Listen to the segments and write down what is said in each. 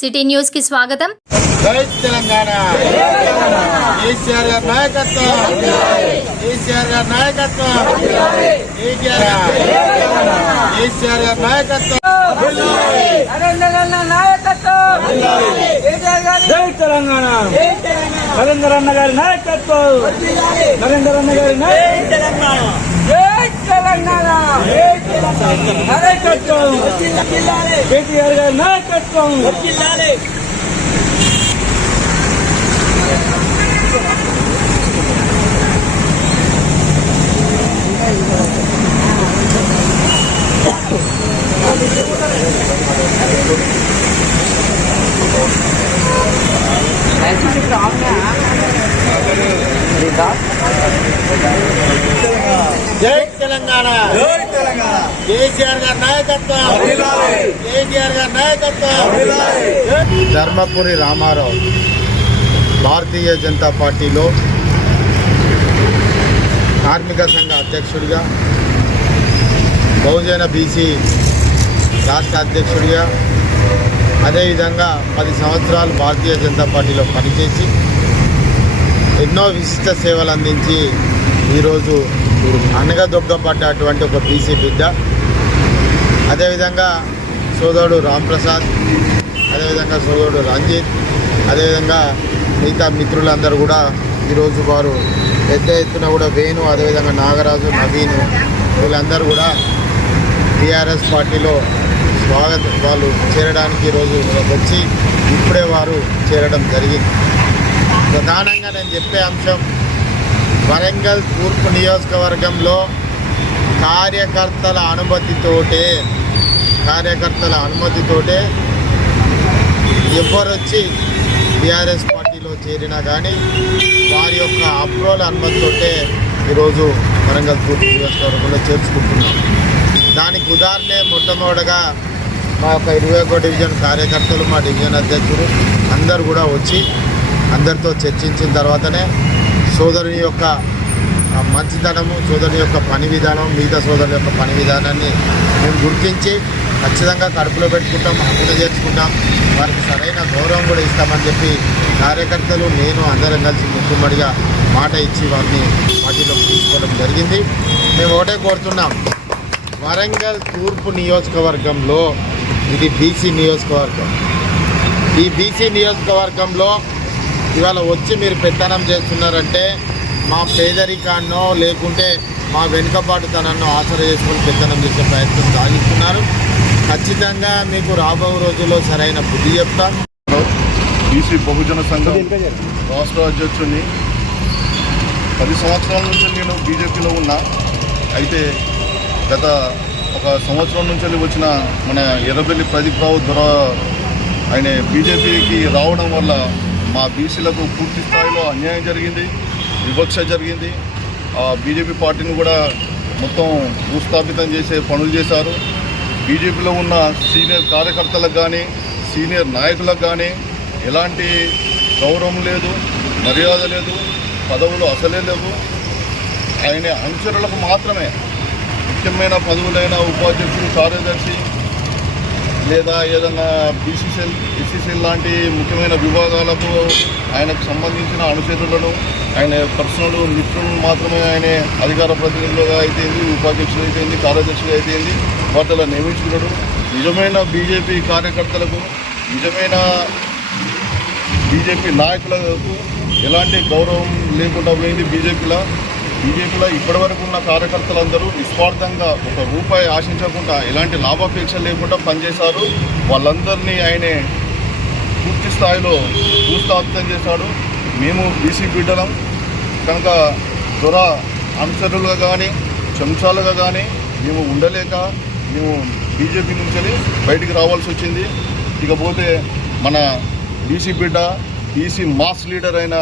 City న్యూస్కి స్వాగతం. జై తెలంగాణ. కేసీఆర్ గారి నాయకత్వం. కేసీఆర్ గారి నాయకత్వం. కేసీఆర్ గారి నాయకత్వం. జై తెలంగాణ. నరేంద్ర అన్న గారి నాయకత్వం. నరేంద్ర అన్న గారి నాయకత్వం. తెలంగాణ. నాయకత్వం. కేటీఆర్ గారి నాయకత్వం జై తెలంగాణ. కేసీఆర్ గారి నాయకత్వం. కేటీఆర్ గారి నాయకత్వం. ధర్మపురి రామారావు భారతీయ జనతా పార్టీలో కార్మిక సంఘ అధ్యక్షుడిగా బహుజన బీసీ రాష్ట్ర అధ్యక్షుడిగా అదేవిధంగా పది సంవత్సరాలు భారతీయ జనతా పార్టీలో పనిచేసి ఎన్నో విశిష్ట సేవలు అందించి ఈరోజు అనగదొగ్గపడ్డటువంటి ఒక బీసీ బిడ్డ. అదేవిధంగా సోదరుడు రాంప్రసాద్ అదేవిధంగా సోదరుడు రంజిత్ అదేవిధంగా మిగతా మిత్రులందరూ కూడా ఈరోజు వారు పెద్ద ఎత్తున కూడా వేణు అదేవిధంగా నాగరాజు నవీన్ వీళ్ళందరూ కూడా టీఆర్ఎస్ పార్టీలో స్వాగతం వాళ్ళు చేరడానికి ఈరోజు వచ్చి ఇప్పుడే వారు చేరడం జరిగింది. ప్రధానంగా నేను చెప్పే అంశం వరంగల్ తూర్పు నియోజకవర్గంలో కార్యకర్తల అనుమతితోటే కార్యకర్తల అనుమతితోటే ఎవరొచ్చి టీఆర్ఎస్ పార్టీలో చేరినా కానీ వారి యొక్క అప్రోల అనుమతితోటే ఈరోజు వరంగల్ తూర్పు నియోజకవర్గంలో చేర్చుకుంటున్నాం. దానికి ఉదాహరణ మొట్టమొదటగా మా యొక్క ఇరవై ఒక్క డివిజన్ కార్యకర్తలు మా డివిజన్ అధ్యక్షుడు అందరు కూడా వచ్చి అందరితో చర్చించిన తర్వాతనే సోదరుని యొక్క మంచితనము సోదరుని యొక్క పని విధానం మిగతా సోదరుని యొక్క పని విధానాన్ని మేము గుర్తించి ఖచ్చితంగా కడుపులో పెట్టుకుంటాం అమలు చేర్చుకుంటాం. వారికి సరైన గౌరవం కూడా ఇస్తామని చెప్పి కార్యకర్తలు నేను అందరం కలిసి ముక్కుమ్మడిగా మాట ఇచ్చి వారిని పార్టీలోకి తీసుకోవడం జరిగింది. మేము ఒకటే కోరుతున్నాం వరంగల్ తూర్పు నియోజకవర్గంలో ఇది బీసీ నియోజకవర్గం. ఈ బీసీ నియోజకవర్గంలో ఇవాళ వచ్చి మీరు పెత్తనం చేస్తున్నారంటే మా పేదరికాన్నో లేకుంటే మా వెనుకబాటుతనాన్ని ఆసరా చేసుకొని పెత్తనం చేసే ప్రయత్నం సాగిస్తున్నారు. ఖచ్చితంగా మీకు రాబో రోజుల్లో సరైన బుద్ధి చెప్తాం. బీసీ బహుజన సంఘం రాష్ట్ర అధ్యక్షుడిని పది సంవత్సరాల నుంచి నేను బీజేపీలో ఉన్నా. అయితే గత ఒక సంవత్సరం నుంచి వచ్చిన మన ఎర్రబెల్లి ప్రదీప్ రావు దొర ఆయన బీజేపీకి రావడం వల్ల మా బీసీలకు పూర్తి స్థాయిలో అన్యాయం జరిగింది వివక్ష జరిగింది. ఆ బీజేపీ పార్టీని కూడా మొత్తం భూస్థాపితం చేసే పనులు చేశారు. బీజేపీలో ఉన్న సీనియర్ కార్యకర్తలకు కానీ సీనియర్ నాయకులకు కానీ ఎలాంటి గౌరవం లేదు మర్యాద లేదు పదవులు అసలే లేవు. ఆయన అనుచరులకు మాత్రమే ముఖ్యమైన పదవులైన ఉపాధ్యక్షులు కార్యదర్శి లేదా ఏదన్నా బీసీసీఎల్ ఎస్సీసీఎల్ లాంటి ముఖ్యమైన విభాగాలకు ఆయనకు సంబంధించిన అనుచరులను ఆయన పర్సనల్ మిత్రులను మాత్రమే ఆయన అధికార ప్రతినిధులుగా అయితేంది ఉపాధ్యక్షులు అయితేంది కార్యదర్శులు అయితేంది వాటిలో నియమించుకున్నాడు. నిజమైన బీజేపీ కార్యకర్తలకు నిజమైన బీజేపీ నాయకులకు ఎలాంటి గౌరవం లేకుండా పోయింది బీజేపీలో బీజేపీలో ఇప్పటివరకు ఉన్న కార్యకర్తలందరూ నిస్వార్థంగా ఒక రూపాయి ఆశించకుండా ఎలాంటి లాభాపేక్ష లేకుండా పనిచేశారు. వాళ్ళందరినీ ఆయనే పూర్తి స్థాయిలో భూస్థాపితం చేశాడు. మేము బీసీ బిడ్డలం. కనుక దొర అనుచరులుగా కానీ చెంచాలుగా కానీ మేము ఉండలేక మేము బీజేపీ నుంచి వెళ్ళి బయటికి రావాల్సి వచ్చింది. ఇకపోతే మన బీసీ బిడ్డ బీసీ మాస్ లీడర్ అయిన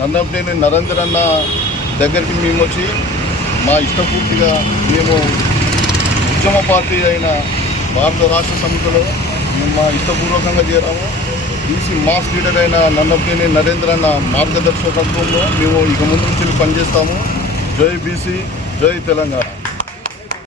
నన్నపనేని నరేందర్ అన్న దగ్గరికి మేము వచ్చి మా ఇష్టపూర్తిగా మేము ఉద్యమ పార్టీ అయిన భారత రాష్ట్ర సమితిలో మేము మా ఇష్టపూర్వకంగా చేరాము. బీసీ మాస్ లీడర్ అయిన నన్నపేని నరేంద్ర అన్న మార్గదర్శకత్వంలో మేము ఇక ముందు నుంచి పనిచేస్తాము. జై బీసీ జై తెలంగాణ.